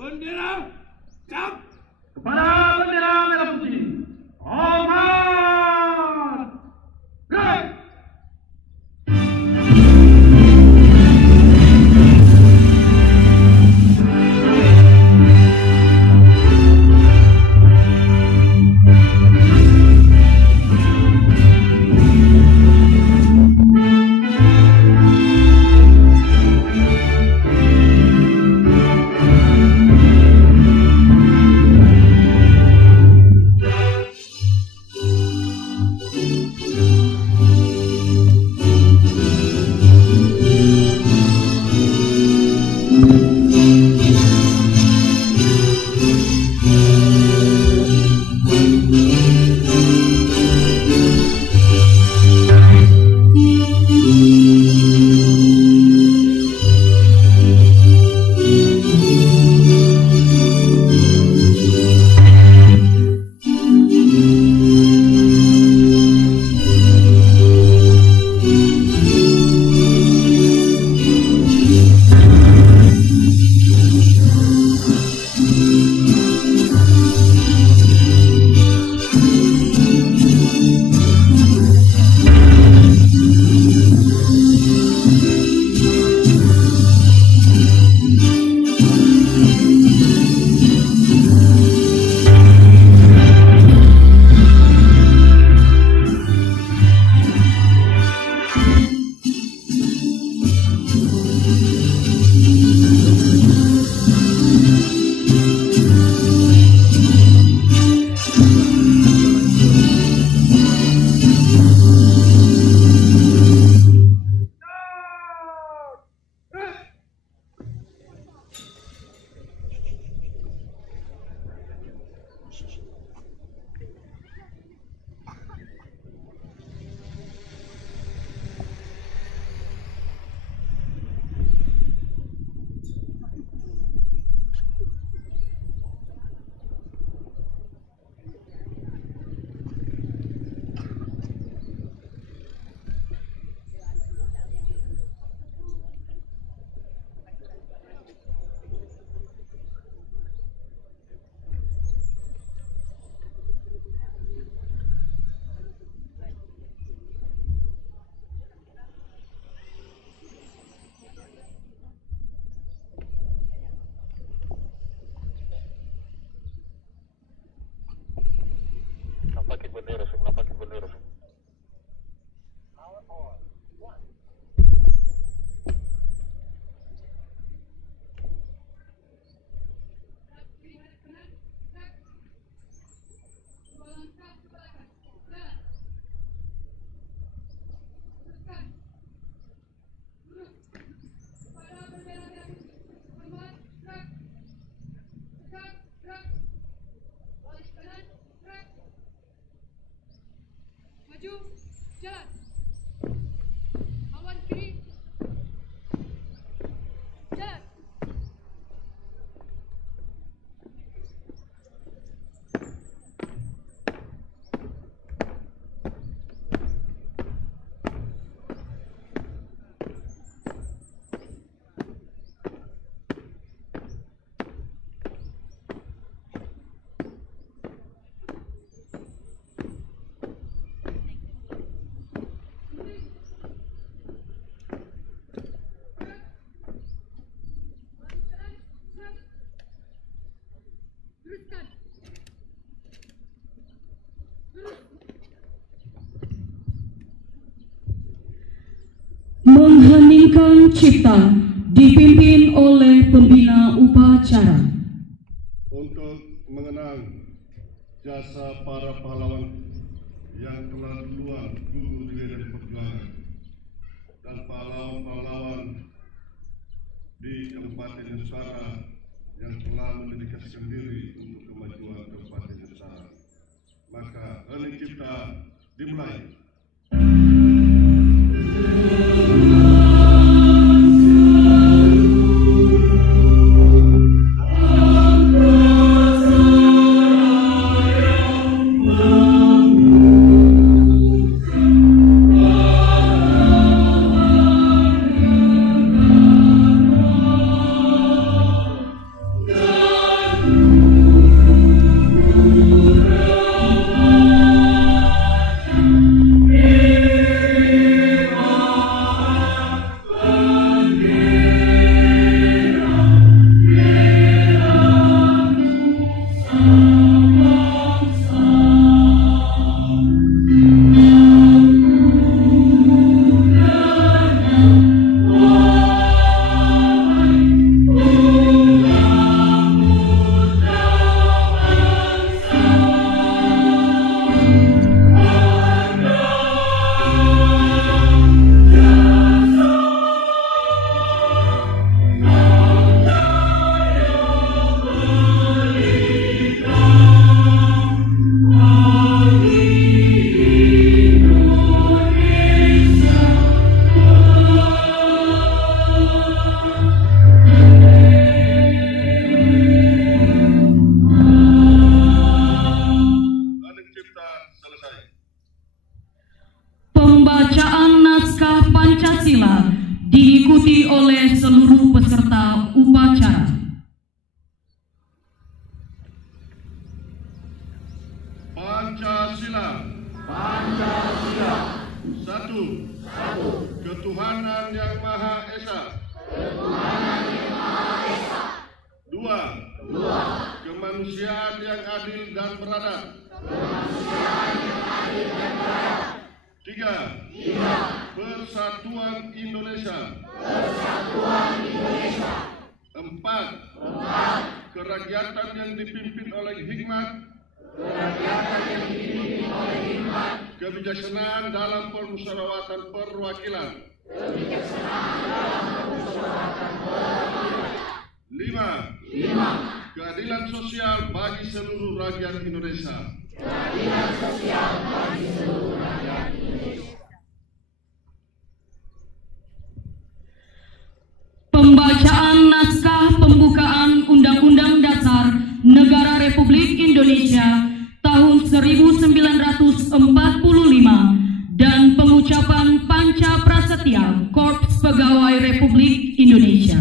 Bendera, cap. Kepada bendera merah putih. Hormat. Gerak. Nampakin bendera, nampakin bendera. Maju, jalan. Awan kiri. Jalan. Mengheningkan cipta dipimpin oleh pembina upacara. Untuk mengenang jasa para pahlawan yang telah duluan gugur di medan perjuangan dan pahlawan-pahlawan di Kabupaten Nusantara yang telah mendedikasikan diri untuk kemajuan Kabupaten Nusantara. Maka hening cipta dimulai. Go! Dua, kemanusiaan yang adil dan beradab. Tiga, persatuan Indonesia. Empat, kerakyatan yang dipimpin oleh hikmat, kebijaksanaan dalam permusyawaratan perwakilan. Lima, keadilan sosial bagi seluruh rakyat Indonesia. Pembacaan naskah pembukaan Undang-Undang Dasar Negara Republik Indonesia tahun 1945 dan pengucapan Panca Prasetya Korps Pegawai Republik Indonesia.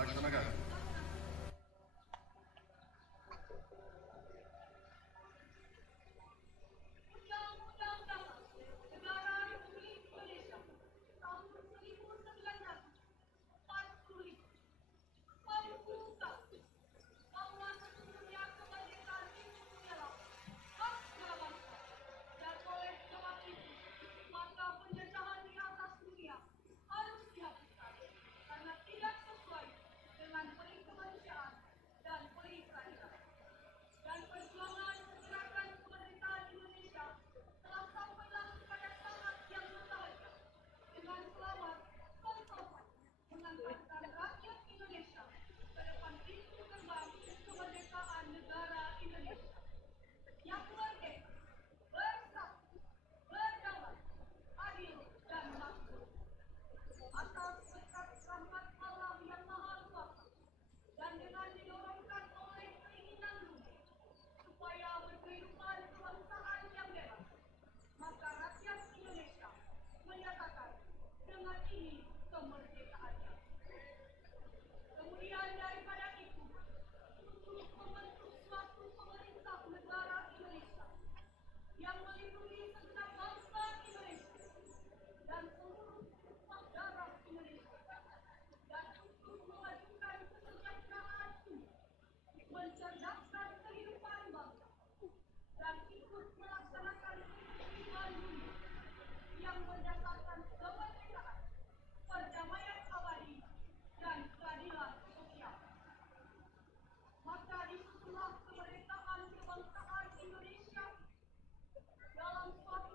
Laksanakan. Dalam suatu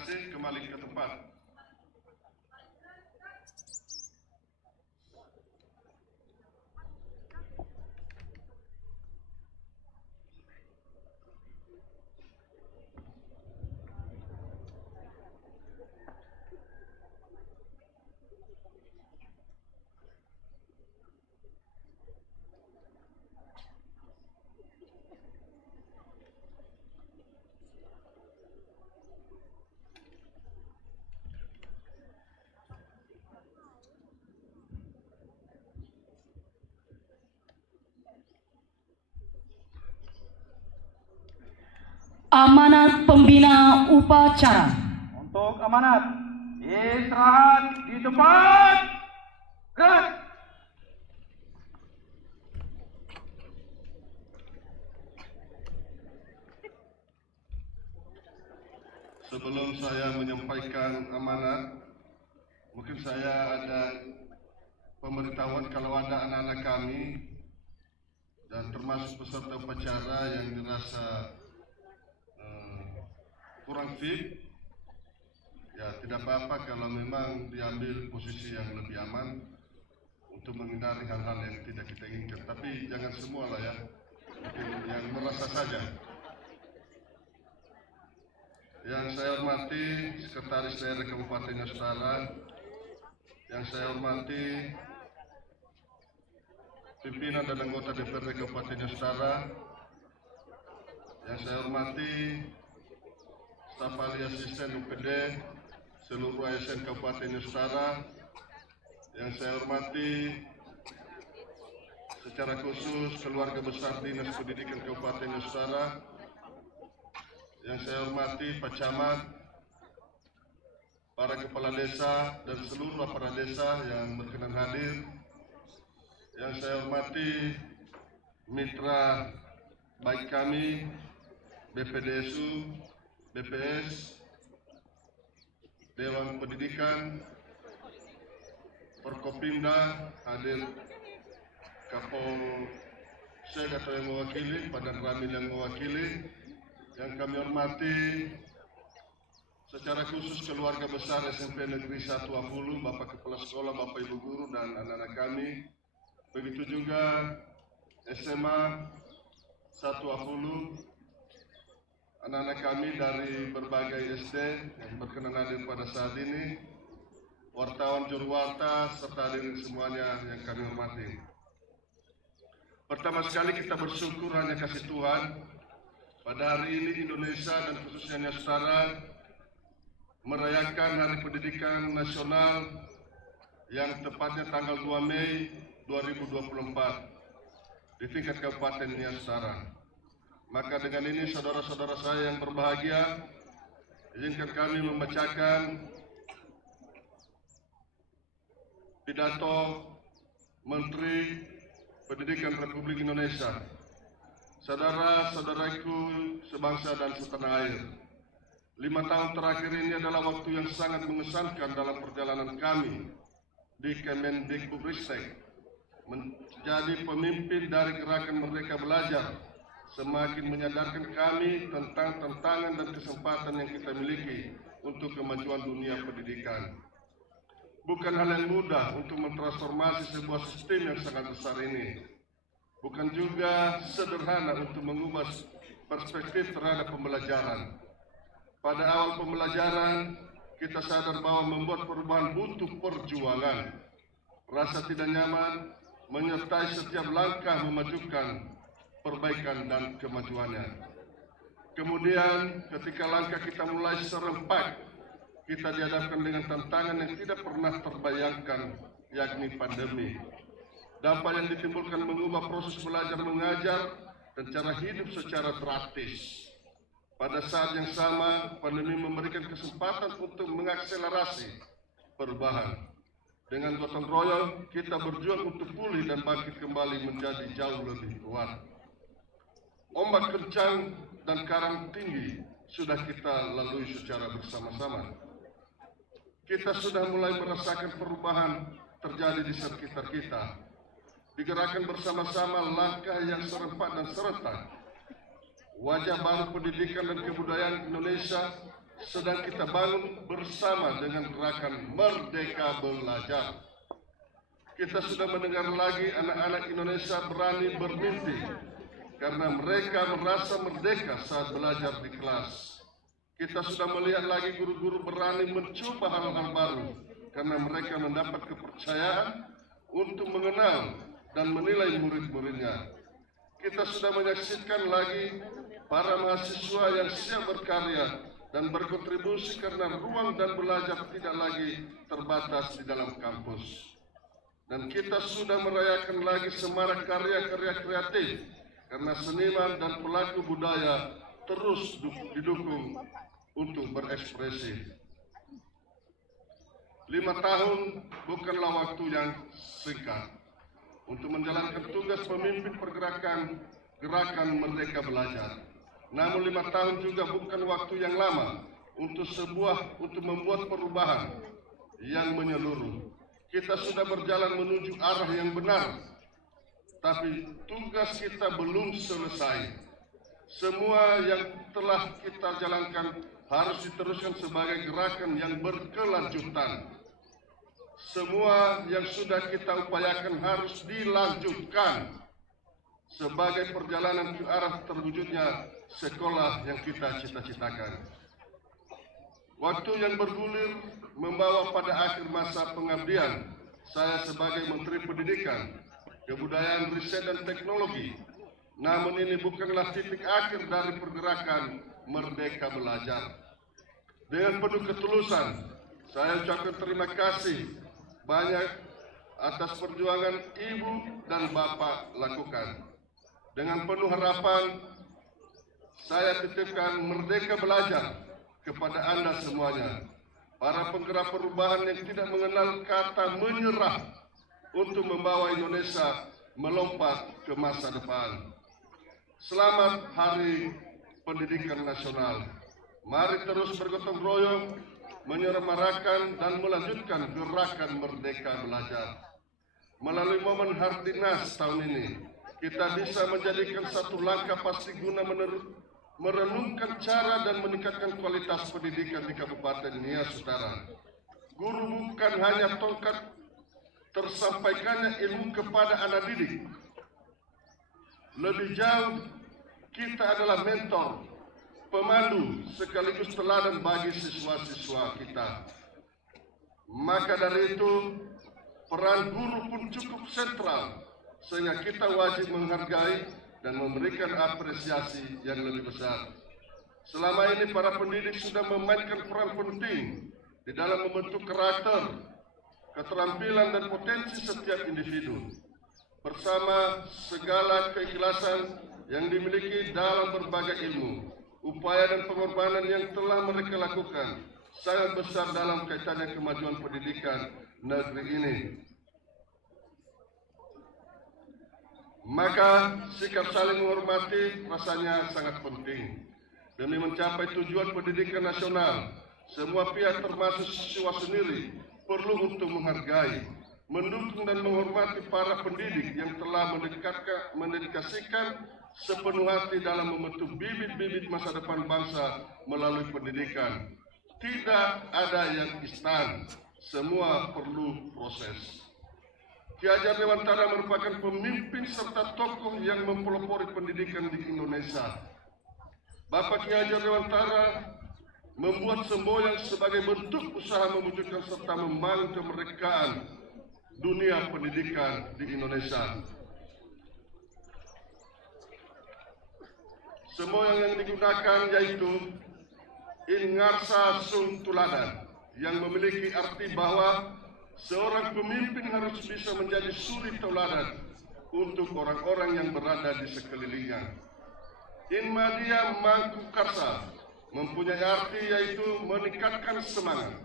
kasih, kembali ke tempat. Amanat pembina upacara. Untuk amanat, istirahat di tempat. Gerak. Sebelum saya menyampaikan amanat, mungkin saya ada pemberitahuan kalau ada anak-anak kami dan termasuk peserta upacara yang dirasa kurang fit, ya tidak apa-apa kalau memang diambil posisi yang lebih aman untuk menghindari hal-hal yang tidak kita inginkan. Tapi jangan semua lah ya, mungkin yang merasa saja. Yang saya hormati Sekretaris Daerah Kabupaten Nusantara, yang saya hormati pimpinan dan anggota DPRD Kabupaten Nusantara, yang saya hormati staf ahli asisten UPD seluruh ASN Kabupaten Nusantara, yang saya hormati secara khusus keluarga besar Dinas Pendidikan Kabupaten Nusantara, yang saya hormati Pak Camat, para kepala desa dan seluruh aparat desa yang berkenan hadir, yang saya hormati mitra baik kami BPDSU, BPS, Dewan Pendidikan, Forkopimda, hadir Kapolsek atau yang mewakili, Badan Ramil yang mewakili, yang kami hormati secara khusus keluarga besar SMP Negeri 1 Afulu, Bapak Kepala Sekolah, Bapak Ibu Guru, dan anak-anak kami. Begitu juga SMA 1 Afulu, anak-anak kami dari berbagai SD yang berkenan hadir pada saat ini, wartawan Jurwarta, serta hadirin semuanya yang kami hormati. Pertama sekali kita bersyukur hanya kasih Tuhan, pada hari ini Indonesia dan khususnya Nusantara merayakan Hari Pendidikan Nasional yang tepatnya tanggal 2 Mei 2024 di tingkat Kabupaten Nusantara. Maka dengan ini saudara-saudara saya yang berbahagia, izinkan kami membacakan pidato Menteri Pendidikan Republik Indonesia. Saudara-saudaraku sebangsa dan setanah air, 5 tahun terakhir ini adalah waktu yang sangat mengesankan dalam perjalanan kami di Kemendikbudristek menjadi pemimpin dari gerakan Merdeka Belajar, semakin menyadarkan kami tentang tantangan dan kesempatan yang kita miliki untuk kemajuan dunia pendidikan. Bukan hal yang mudah untuk mentransformasi sebuah sistem yang sangat besar ini. Bukan juga sederhana untuk mengubah perspektif terhadap pembelajaran. Pada awal pembelajaran, kita sadar bahwa membuat perubahan butuh perjuangan. Rasa tidak nyaman menyertai setiap langkah memajukan perbaikan dan kemajuannya. Kemudian ketika langkah kita mulai serempak, kita dihadapkan dengan tantangan yang tidak pernah terbayangkan, yakni pandemi. Dampak yang ditimbulkan mengubah proses belajar mengajar dan cara hidup secara drastis. Pada saat yang sama, pandemi memberikan kesempatan untuk mengakselerasi perubahan. Dengan gotong royong, kita berjuang untuk pulih dan bangkit kembali menjadi jauh lebih kuat. Ombak kencang dan karang tinggi sudah kita lalui secara bersama-sama. Kita sudah mulai merasakan perubahan terjadi di sekitar kita. Digerakkan bersama-sama langkah yang serempak dan serentak. Wajah baru pendidikan dan kebudayaan Indonesia sedang kita bangun bersama dengan gerakan Merdeka Belajar. Kita sudah mendengar lagi anak-anak Indonesia berani bermimpi karena mereka merasa merdeka saat belajar di kelas. Kita sudah melihat lagi guru-guru berani mencoba hal-hal baru karena mereka mendapat kepercayaan untuk mengenal dan menilai murid-muridnya. Kita sudah menyaksikan lagi para mahasiswa yang siap berkarya dan berkontribusi karena ruang dan belajar tidak lagi terbatas di dalam kampus. Dan kita sudah merayakan lagi semarak karya-karya kreatif karena seniman dan pelaku budaya terus didukung untuk berekspresi. 5 tahun bukanlah waktu yang singkat untuk menjalankan tugas pemimpin pergerakan Gerakan Merdeka Belajar. Namun 5 tahun juga bukan waktu yang lama untuk membuat perubahan yang menyeluruh. Kita sudah berjalan menuju arah yang benar, tapi tugas kita belum selesai. Semua yang telah kita jalankan harus diteruskan sebagai gerakan yang berkelanjutan. Semua yang sudah kita upayakan harus dilanjutkan sebagai perjalanan ke arah terwujudnya sekolah yang kita cita-citakan. Waktu yang bergulir membawa pada akhir masa pengabdian saya sebagai Menteri Pendidikan, Kebudayaan, Riset dan Teknologi. Namun ini bukanlah titik akhir dari pergerakan Merdeka Belajar. Dengan penuh ketulusan, saya ucapkan terima kasih banyak atas perjuangan Ibu dan Bapak lakukan. Dengan penuh harapan, saya titipkan Merdeka Belajar kepada Anda semuanya, para penggerak perubahan yang tidak mengenal kata menyerah untuk membawa Indonesia melompat ke masa depan. Selamat Hari Pendidikan Nasional. Mari terus bergotong royong, menyemarakan dan melanjutkan gerakan Merdeka Belajar. Melalui momen Hartinas tahun ini, kita bisa menjadikan satu langkah pasti guna merenungkan cara dan meningkatkan kualitas pendidikan di Kabupaten Nias Utara. Guru bukan hanya tongkat tersampaikannya ilmu kepada anak didik. Lebih jauh, kita adalah mentor, pemandu, sekaligus teladan bagi siswa-siswa kita. Maka dari itu, peran guru pun cukup sentral, sehingga kita wajib menghargai dan memberikan apresiasi yang lebih besar. Selama ini para pendidik sudah memainkan peran penting di dalam membentuk karakter, keterampilan dan potensi setiap individu. Bersama segala keikhlasan yang dimiliki dalam berbagai ilmu, upaya dan pengorbanan yang telah mereka lakukan sangat besar dalam kaitannya kemajuan pendidikan negeri ini. Maka sikap saling menghormati rasanya sangat penting. Demi mencapai tujuan pendidikan nasional, semua pihak termasuk siswa sendiri perlu untuk menghargai, mendukung dan menghormati para pendidik yang telah mendedikasikan sepenuh hati dalam membentuk bibit-bibit masa depan bangsa melalui pendidikan. Tidak ada yang instan, semua perlu proses. Ki Hajar Dewantara merupakan pemimpin serta tokoh yang mempelopori pendidikan di Indonesia. Bapak Ki Hajar Dewantara membuat semboyan sebagai bentuk usaha mewujudkan serta membangun kemerdekaan dunia pendidikan di Indonesia. Semboyan yang digunakan yaitu Ingarsa Sung Tuladan, yang memiliki arti bahwa seorang pemimpin harus bisa menjadi suri tauladan untuk orang-orang yang berada di sekelilingnya. Inmadia Mangku Karsa mempunyai arti yaitu meningkatkan semangat.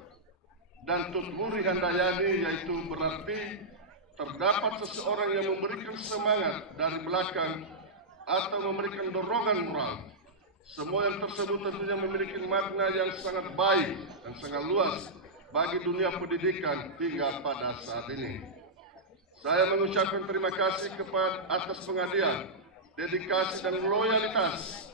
Dan Tutmuri Handayani yaitu berarti terdapat seseorang yang memberikan semangat dari belakang atau memberikan dorongan moral. Semua yang tersebut tentunya memiliki makna yang sangat baik dan sangat luas bagi dunia pendidikan hingga pada saat ini. Saya mengucapkan terima kasih atas pengabdian, dedikasi dan loyalitas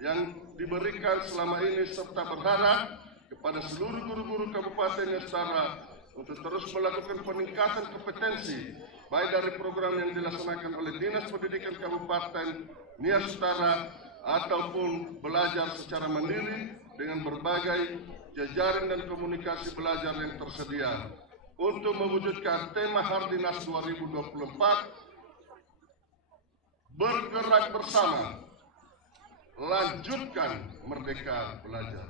yang diberikan selama ini serta berharap kepada seluruh guru-guru Kabupaten Nias Utara untuk terus melakukan peningkatan kompetensi baik dari program yang dilaksanakan oleh Dinas Pendidikan Kabupaten Nias Utara ataupun belajar secara mandiri dengan berbagai jajaran dan komunikasi belajar yang tersedia untuk mewujudkan tema Hardinas 2024 bergerak bersama, lanjutkan Merdeka Belajar.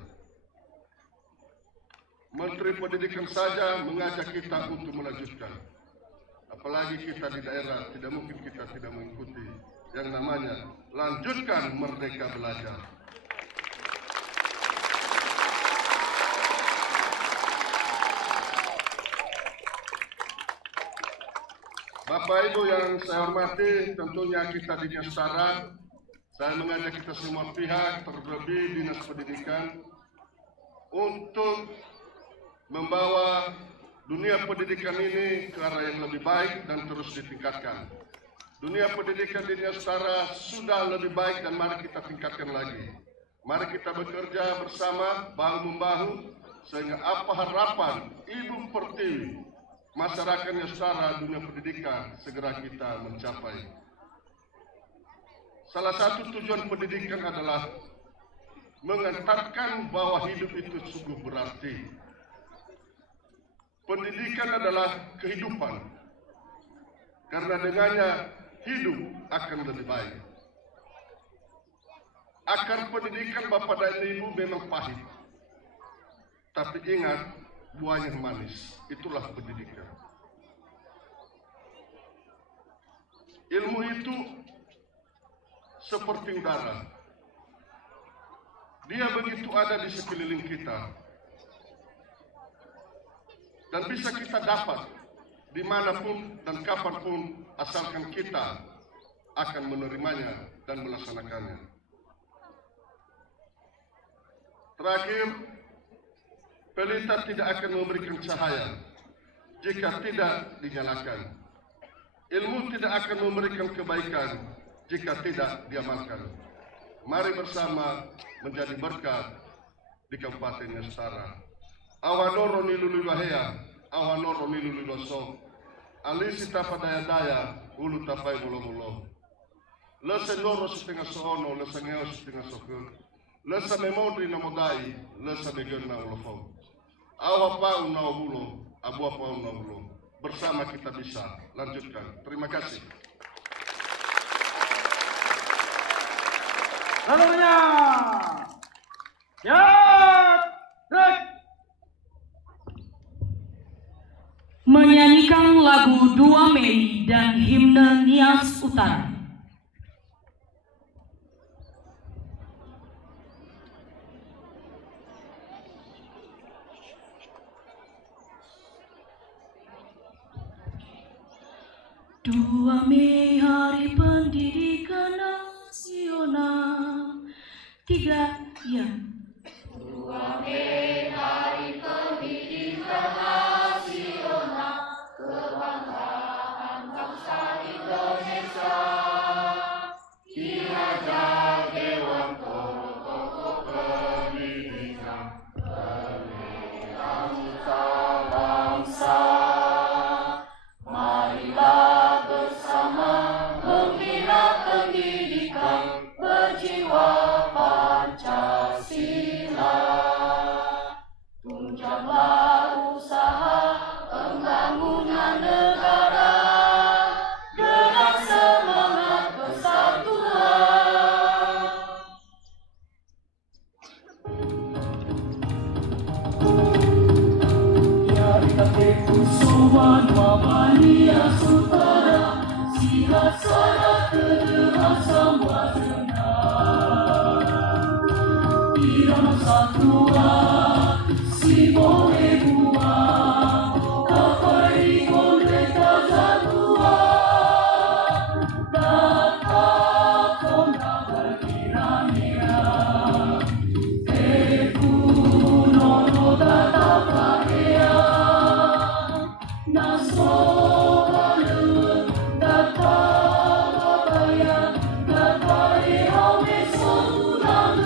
Menteri Pendidikan saja mengajak kita untuk melanjutkan. Apalagi kita di daerah, tidak mungkin kita tidak mengikuti yang namanya lanjutkan Merdeka Belajar. Bapak Ibu yang saya hormati, tentunya kita di Nias Utara, saya mengajak kita semua pihak, terlebih Dinas Pendidikan, untuk membawa dunia pendidikan ini ke arah yang lebih baik dan terus ditingkatkan. Dunia pendidikan di Nias Utara sudah lebih baik dan mari kita tingkatkan lagi. Mari kita bekerja bersama, bahu-membahu, sehingga apa harapan Ibu Pertiwi, masyarakat Nias Utara, dunia pendidikan segera kita mencapai. Salah satu tujuan pendidikan adalah mengantarkan bahwa hidup itu sungguh berarti. Pendidikan adalah kehidupan, karena dengannya hidup akan lebih baik. Akar pendidikan Bapak dan Ibu memang pahit, tapi ingat, buahnya manis, itulah pendidikan. Ilmu itu seperti udara, dia begitu ada di sekeliling kita, dan bisa kita dapat dimanapun dan kapanpun asalkan kita akan menerimanya dan melaksanakannya. Terakhir, pelita tidak akan memberikan cahaya jika tidak dinyalakan. Ilmu tidak akan memberikan kebaikan jika tidak diamalkan. Mari bersama menjadi berkat di Kabupaten Nias Utara. Awanoro nilului bahaya, awanoro nilului doso, alisi tapa daya-daya, ulu tapai mulo-mulo. Lesa noro setengah soono, lesa ngeo setengah soke, lesa memodri na modai, lesa degen na ulofo. Awa pau na ulo, abu pau na ulo. Bersama kita bisa lanjutkan. Terima kasih. Seluruhnya, ya, break. Menyanyikan lagu 2 Mei dan himne Nias Utara. Dua Mei Hari Pendidikan Nasional. 3 ya. 2 Mei Hari Pendidikan Nasional, kebanggaan bangsa Indonesia. Dihajar Dewan Tokoh Pendidikan, bendera Nusa Bangsa. Marilah bersama membina pendidikan berjiwa Pancasila. Tunjanglah usaha pembangunan negara dengan semangat persatuan. Ya dikate kusuman mabania sutara, sihat sarat kejelasan wajana. Irama satua si boleh buat, kapai merdeka zatua. Data kona berkira-kira, kuno data pahea. Naso balu data babaya, data ihau mesonulang.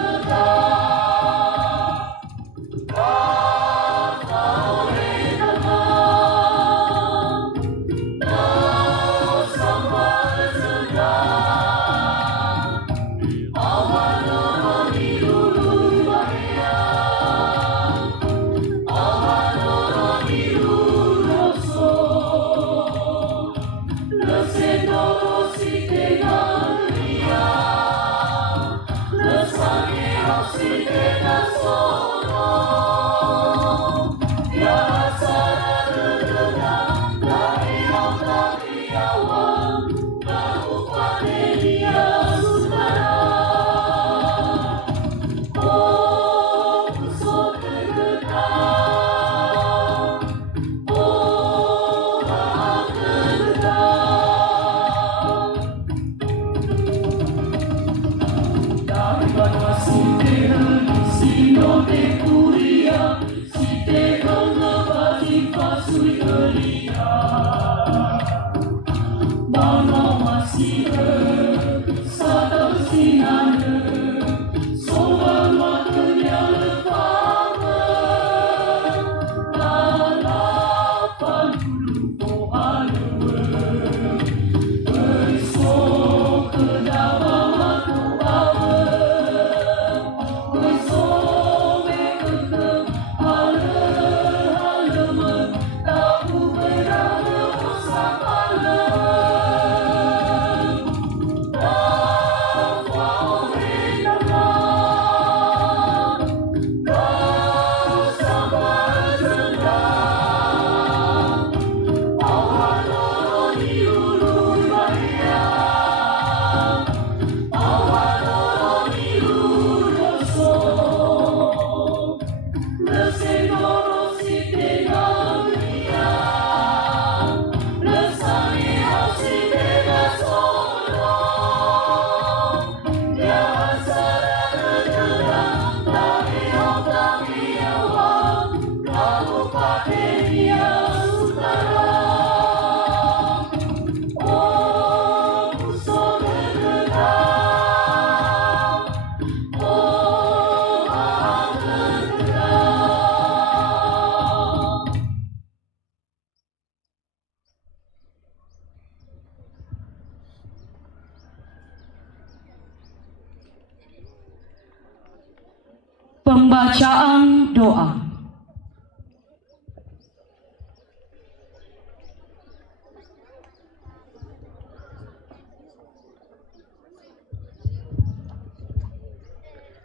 Pembacaan doa.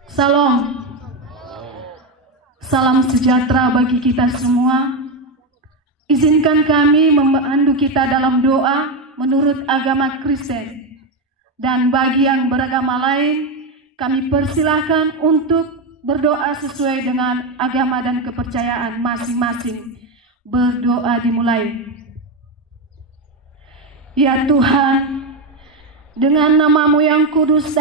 Salam. Salam sejahtera bagi kita semua. Izinkan kami memandu kita dalam doa menurut agama Kristen. Dan bagi yang beragama lain, kami persilahkan untuk berdoa sesuai dengan agama dan kepercayaan masing-masing. Berdoa dimulai. Ya Tuhan, dengan nama-Mu yang kudus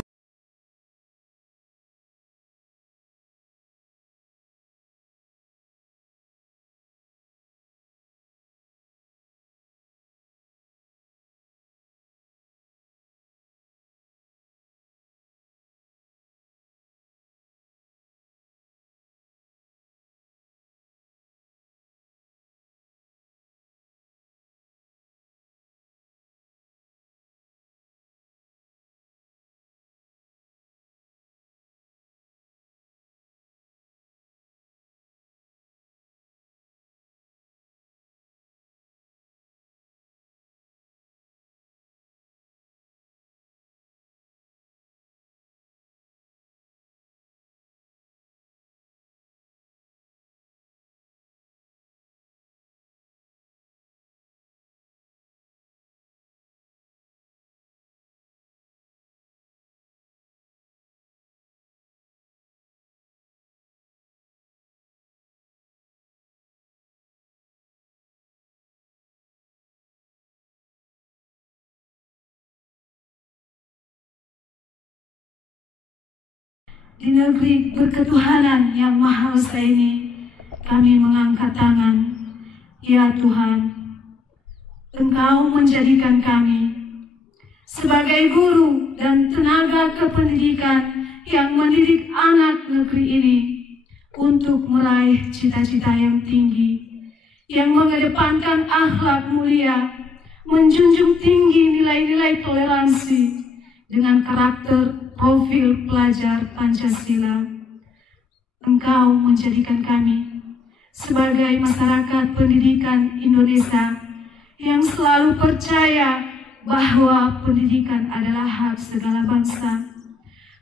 di negeri berketuhanan yang Maha Esa ini, kami mengangkat tangan. Ya Tuhan, Engkau menjadikan kami sebagai guru dan tenaga kependidikan yang mendidik anak negeri ini untuk meraih cita-cita yang tinggi, yang mengedepankan akhlak mulia, menjunjung tinggi nilai-nilai toleransi dengan karakter profil pelajar Pancasila. Engkau menjadikan kami sebagai masyarakat pendidikan Indonesia yang selalu percaya bahwa pendidikan adalah hak segala bangsa.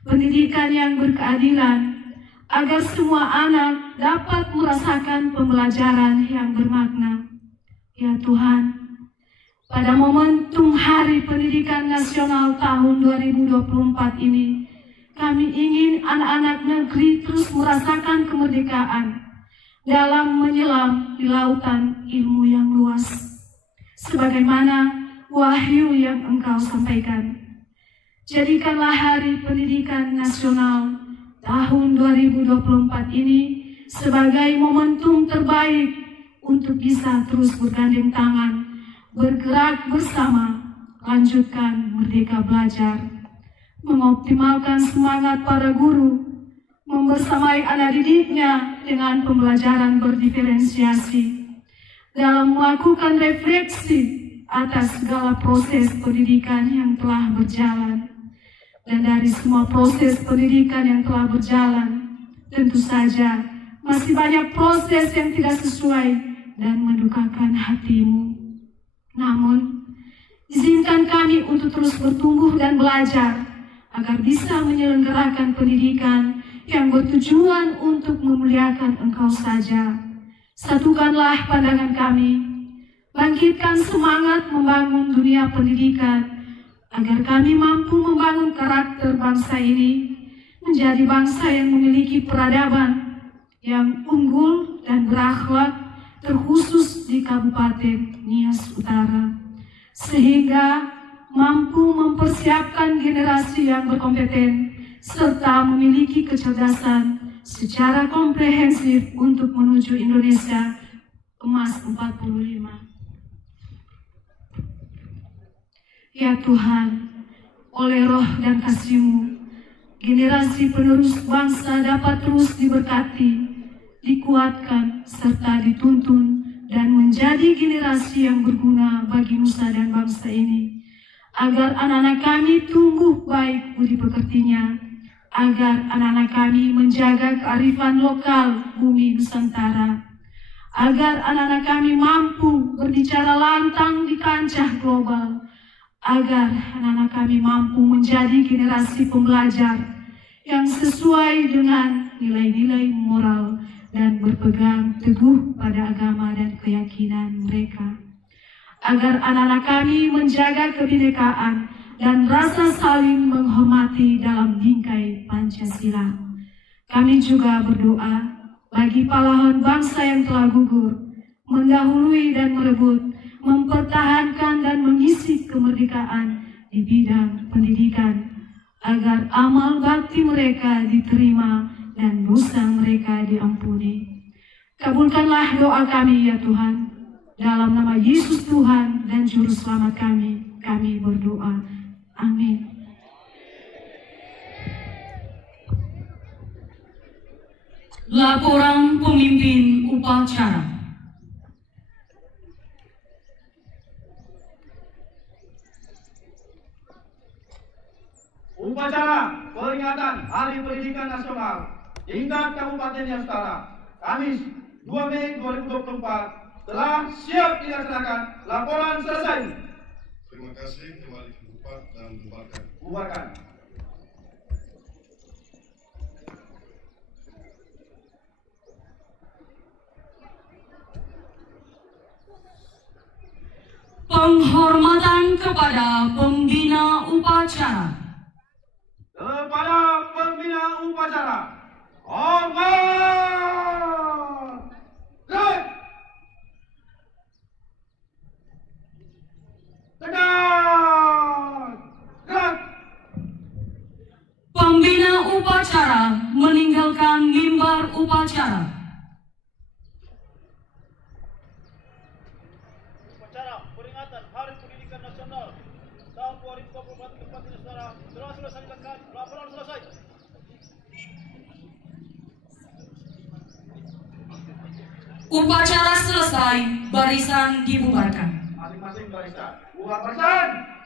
Pendidikan yang berkeadilan, agar semua anak dapat merasakan pembelajaran yang bermakna. Ya Tuhan, pada momentum Hari Pendidikan Nasional tahun 2024 ini, kami ingin anak-anak negeri terus merasakan kemerdekaan dalam menyelam di lautan ilmu yang luas. Sebagaimana wahyu yang Engkau sampaikan. Jadikanlah Hari Pendidikan Nasional tahun 2024 ini sebagai momentum terbaik untuk bisa terus bergandeng tangan, bergerak bersama, lanjutkan Merdeka Belajar, mengoptimalkan semangat para guru, membersamai anak didiknya dengan pembelajaran berdiferensiasi, dalam melakukan refleksi atas segala proses pendidikan yang telah berjalan. Dan dari semua proses pendidikan yang telah berjalan, tentu saja masih banyak proses yang tidak sesuai dan mendukakan hatimu. Namun, izinkan kami untuk terus bertumbuh dan belajar, agar bisa menyelenggarakan pendidikan yang bertujuan untuk memuliakan Engkau saja. Satukanlah pandangan kami, bangkitkan semangat membangun dunia pendidikan, agar kami mampu membangun karakter bangsa ini menjadi bangsa yang memiliki peradaban yang unggul dan berakhlak, terkhusus di Kabupaten Nias Utara, sehingga mampu mempersiapkan generasi yang berkompeten serta memiliki kecerdasan secara komprehensif untuk menuju Indonesia Emas 45. Ya Tuhan, oleh roh dan kasih-Mu, generasi penerus bangsa dapat terus diberkati, dikuatkan, serta dituntun, dan menjadi generasi yang berguna bagi nusa dan bangsa ini, agar anak-anak kami tumbuh baik budi pekertinya, agar anak-anak kami menjaga kearifan lokal bumi Nusantara, agar anak-anak kami mampu berbicara lantang di kancah global, agar anak-anak kami mampu menjadi generasi pembelajar yang sesuai dengan nilai-nilai moral dan berpegang teguh pada agama dan keyakinan mereka. Agar anak-anak kami menjaga kebinekaan dan rasa saling menghormati dalam bingkai Pancasila. Kami juga berdoa bagi pahlawan bangsa yang telah gugur, mendahului dan merebut, mempertahankan dan mengisi kemerdekaan di bidang pendidikan, agar amal bakti mereka diterima dan dosa mereka diampuni. Kabulkanlah doa kami ya Tuhan, dalam nama Yesus Tuhan dan Juru Selamat kami berdoa. Amin. Laporan pemimpin upacara. Upacara peringatan Hari Pendidikan Nasional tingkat Kabupaten Nias Utara, Kamis 2 Mei 2024 telah siap dilaksanakan. Laporan selesai. Terima kasih, kembali ke tempat dan bubarkan. Bubarkan. Penghormatan kepada pembina upacara. Kepada pembina upacara, hormat. Gerak. Tegak. Gerak. Pembina upacara meninggalkan mimbar upacara. Upacara peringatan Hari Pendidikan Nasional tahun 2024 Kabupaten Nias Utara telah selesai dilaksanakan. Laporan selesai. Upacara selesai, barisan dibubarkan. Masing-masing barisan. Bubar barisan.